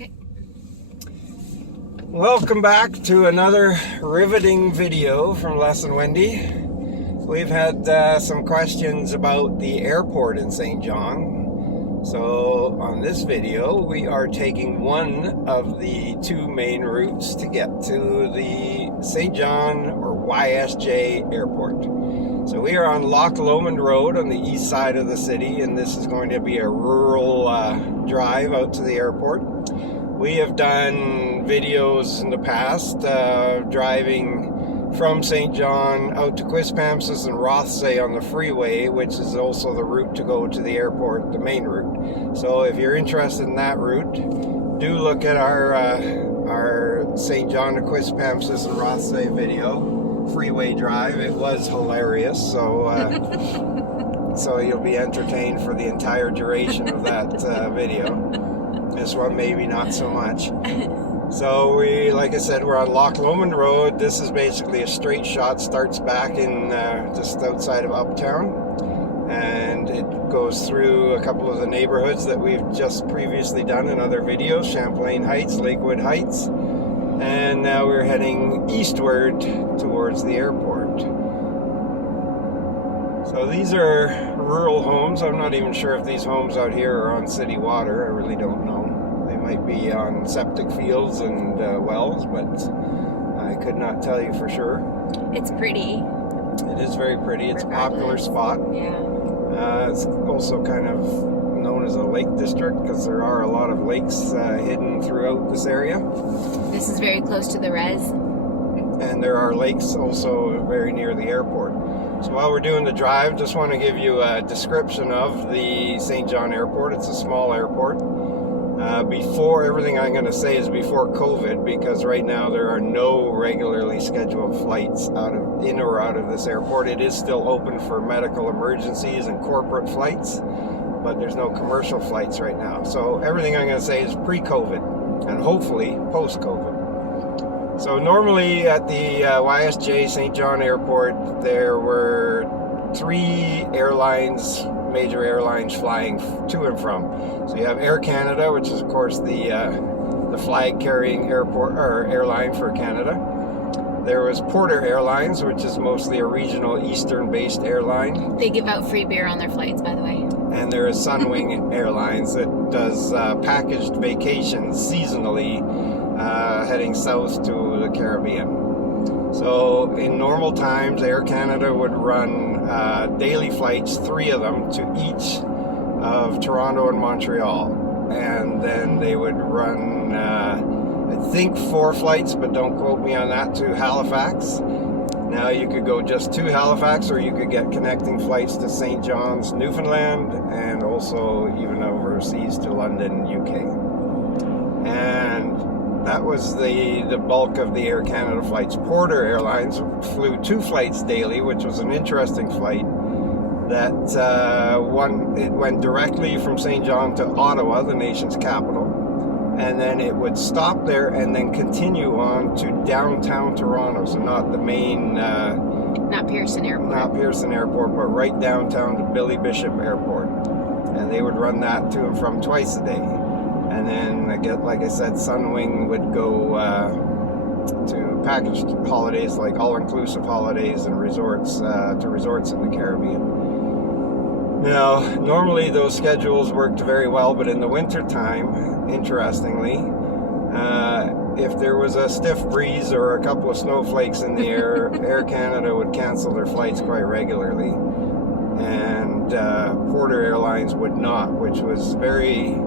Okay. Welcome back to another riveting video from Les and Wendy. We've had some questions about the airport in Saint John. So on this video, we are taking one of the two main routes to get to the Saint John or YSJ Airport. So we are on Loch Lomond Road on the east side of the city, and this is going to be a rural drive out to the airport. We have done videos in the past driving from Saint John out to Quispamsis and Rothsay on the freeway, which is also the route to go to the airport, the main route. So if you're interested in that route, do look at our Saint John to Quispamsis and Rothsay video, freeway drive. It was hilarious, so so you'll be entertained for the entire duration of that video. This one maybe not so much. So we, like I said, we're on Loch Lomond Road. This is basically a straight shot, starts back in just outside of Uptown, and it goes through a couple of the neighborhoods that we've just previously done in other videos, Champlain Heights, Lakewood Heights, and now we're heading eastward towards the airport. So these are rural homes. I'm not even sure if these homes out here are on city water. I really don't know. They might be on septic fields and wells, but I could not tell you for sure. It's pretty. It is very pretty. It's a popular spot. Yeah. It's also kind of known as a lake district because there are a lot of lakes hidden throughout this area. This is very close to the res. And there are lakes also very near the airport. So while we're doing the drive, just want to give you a description of the Saint John Airport. It's a small airport. Before, everything I'm going to say is before COVID, because right now there are no regularly scheduled flights in or out of this airport. It is still open for medical emergencies and corporate flights, but there's no commercial flights right now. So everything I'm going to say is pre-COVID and hopefully post-COVID. So normally at the YSJ Saint John Airport, there were 3 airlines, major airlines flying to and from. So you have Air Canada, which is of course the flag-carrying airport or airline for Canada. There was Porter Airlines, which is mostly a regional eastern-based airline. They give out free beer on their flights, by the way. And there is Sunwing Airlines that does packaged vacations seasonally, heading south to the Caribbean. So in normal times, Air Canada would run daily flights, 3 of them, to each of Toronto and Montreal. And then they would run, I think 4 flights, but don't quote me on that, to Halifax. Now you could go just to Halifax, or you could get connecting flights to St. John's, Newfoundland, and also even overseas to London, UK. And that was the bulk of the Air Canada flights. Porter Airlines flew 2 flights daily, which was an interesting flight. That it went directly from Saint John to Ottawa, the nation's capital, and then it would stop there and then continue on to downtown Toronto. So not the main, not Pearson Airport. Not Pearson Airport, but right downtown to Billy Bishop Airport, and they would run that to and from twice a day. And then, like I said, Sunwing would go to packaged holidays, like all-inclusive holidays and resorts, to resorts in the Caribbean. Now, normally those schedules worked very well, but in the winter time, interestingly, if there was a stiff breeze or a couple of snowflakes in the air, Air Canada would cancel their flights quite regularly. And Porter Airlines would not, which was very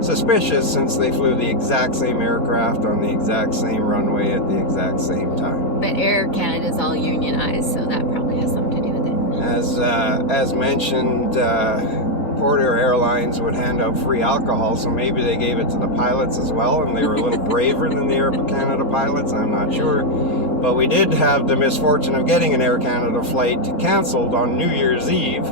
suspicious since they flew the exact same aircraft on the exact same runway at the exact same time. But Air Canada is all unionized, so that probably has something to do with it. As mentioned, Porter Airlines would hand out free alcohol, so maybe they gave it to the pilots as well, and they were a little braver than the Air Canada pilots, I'm not sure. But we did have the misfortune of getting an Air Canada flight canceled on New Year's Eve.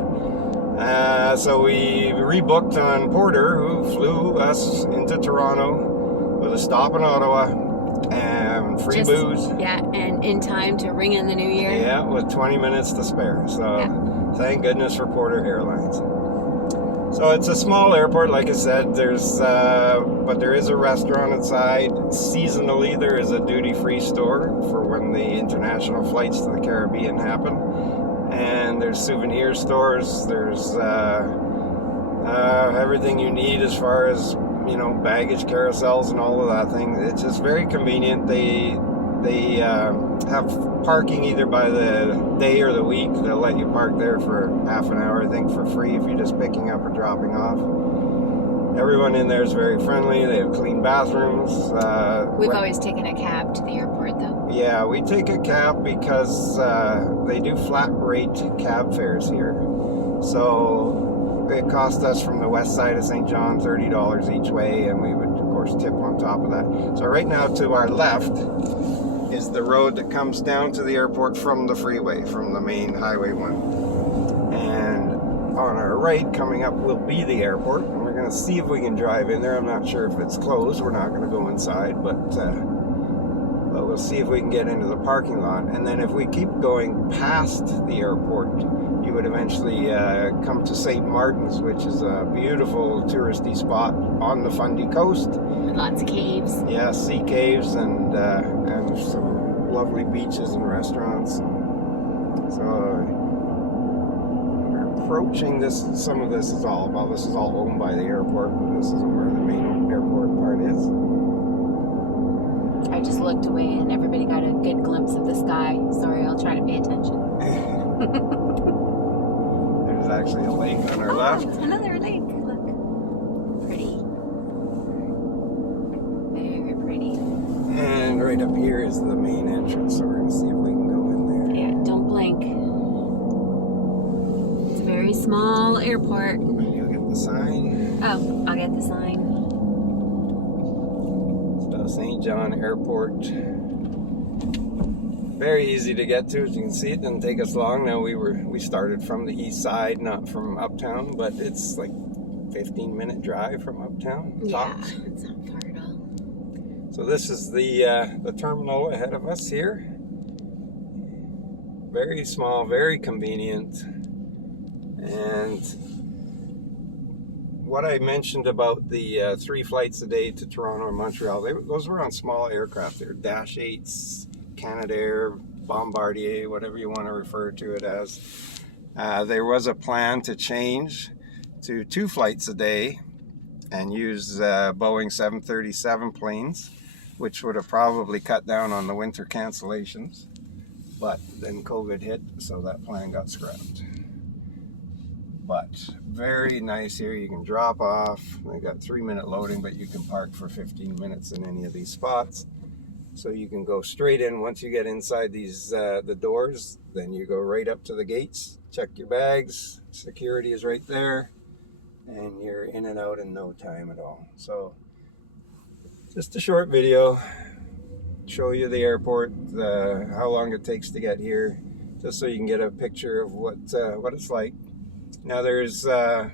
So we rebooked on Porter, who flew us into Toronto with a stop in Ottawa and free booze. Yeah, and in time to ring in the new year. Yeah, with 20 minutes to spare. So Thank goodness for Porter Airlines. So it's a small airport, like I said. But there is a restaurant inside. Seasonally, there is a duty-free store for when the international flights to the Caribbean happen. And there's souvenir stores. There's everything you need as far as, you know, baggage carousels and all of that thing. It's just very convenient. They have parking either by the day or the week. They'll let you park there for half an hour, I think, for free if you're just picking up or dropping off. Everyone in there is very friendly. They have clean bathrooms. We've always taken a cab to the airport, though. Yeah, we take a cab because they do flat rate cab fares here. So it cost us from the west side of Saint John $30 each way, and we would, of course, tip on top of that. So right now to our left is the road that comes down to the airport from the freeway, from the main Highway 1. And on our right, coming up, will be the airport. And we're going to see if we can drive in there. I'm not sure if it's closed. We're not going to go inside, but we'll see if we can get into the parking lot. And then if we keep going past the airport, you would eventually come to St. Martin's, which is a beautiful touristy spot on the Fundy Coast. Lots of caves. Yeah, sea caves and some lovely beaches and restaurants. So we're approaching this. Some of this is all owned by the airport, but this isn't where the main airport part is. I just looked away and everybody got a good glimpse of the sky. Sorry, I'll try to pay attention. There's actually a lake on our left. Another lake. Look. Pretty. Very pretty. And right up here is the main entrance, so we're going to see if we can go in there. Yeah, don't blink. It's a very small airport. You'll get the sign. Oh, I'll get the sign. So Saint John Airport. Very easy to get to, as you can see. It didn't take us long. Now we started from the east side, not from uptown, but it's like 15-minute drive from uptown. Yeah, it's not far at all. So this is the terminal ahead of us here. Very small, very convenient. And what I mentioned about the 3 flights a day to Toronto and Montreal, those were on small aircraft. They're Dash 8s, Canadair, Bombardier, whatever you want to refer to it as. There was a plan to change to 2 flights a day and use Boeing 737 planes, which would have probably cut down on the winter cancellations. But then COVID hit, so that plan got scrapped. But very nice here. You can drop off. They got 3-minute loading, but you can park for 15 minutes in any of these spots. So you can go straight in. Once you get inside these the doors, then you go right up to the gates, check your bags, security is right there, and you're in and out in no time at all. So just a short video, show you the airport, how long it takes to get here, just so you can get a picture of what it's like. Now there's a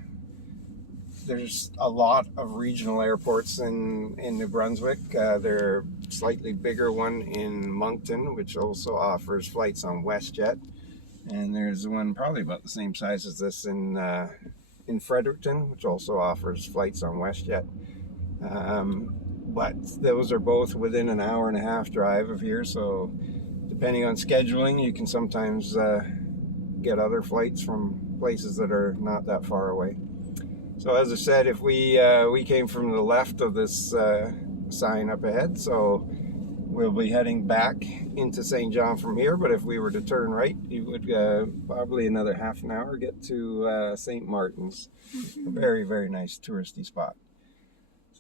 lot of regional airports in New Brunswick. They're slightly bigger one in Moncton, which also offers flights on WestJet, and there's one probably about the same size as this in Fredericton, which also offers flights on WestJet. But those are both within an hour and a half drive of here, so depending on scheduling, you can sometimes get other flights from places that are not that far away. So as I said, if we came from the left of this sign up ahead, so we'll be heading back into Saint John from here, but if we were to turn right, you would probably another half an hour get to St. Martin's. A very, very nice touristy spot.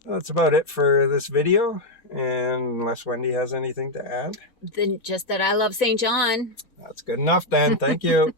So that's about it for this video, and unless Wendy has anything to add. Then just that I love St. John. That's good enough then. Thank you.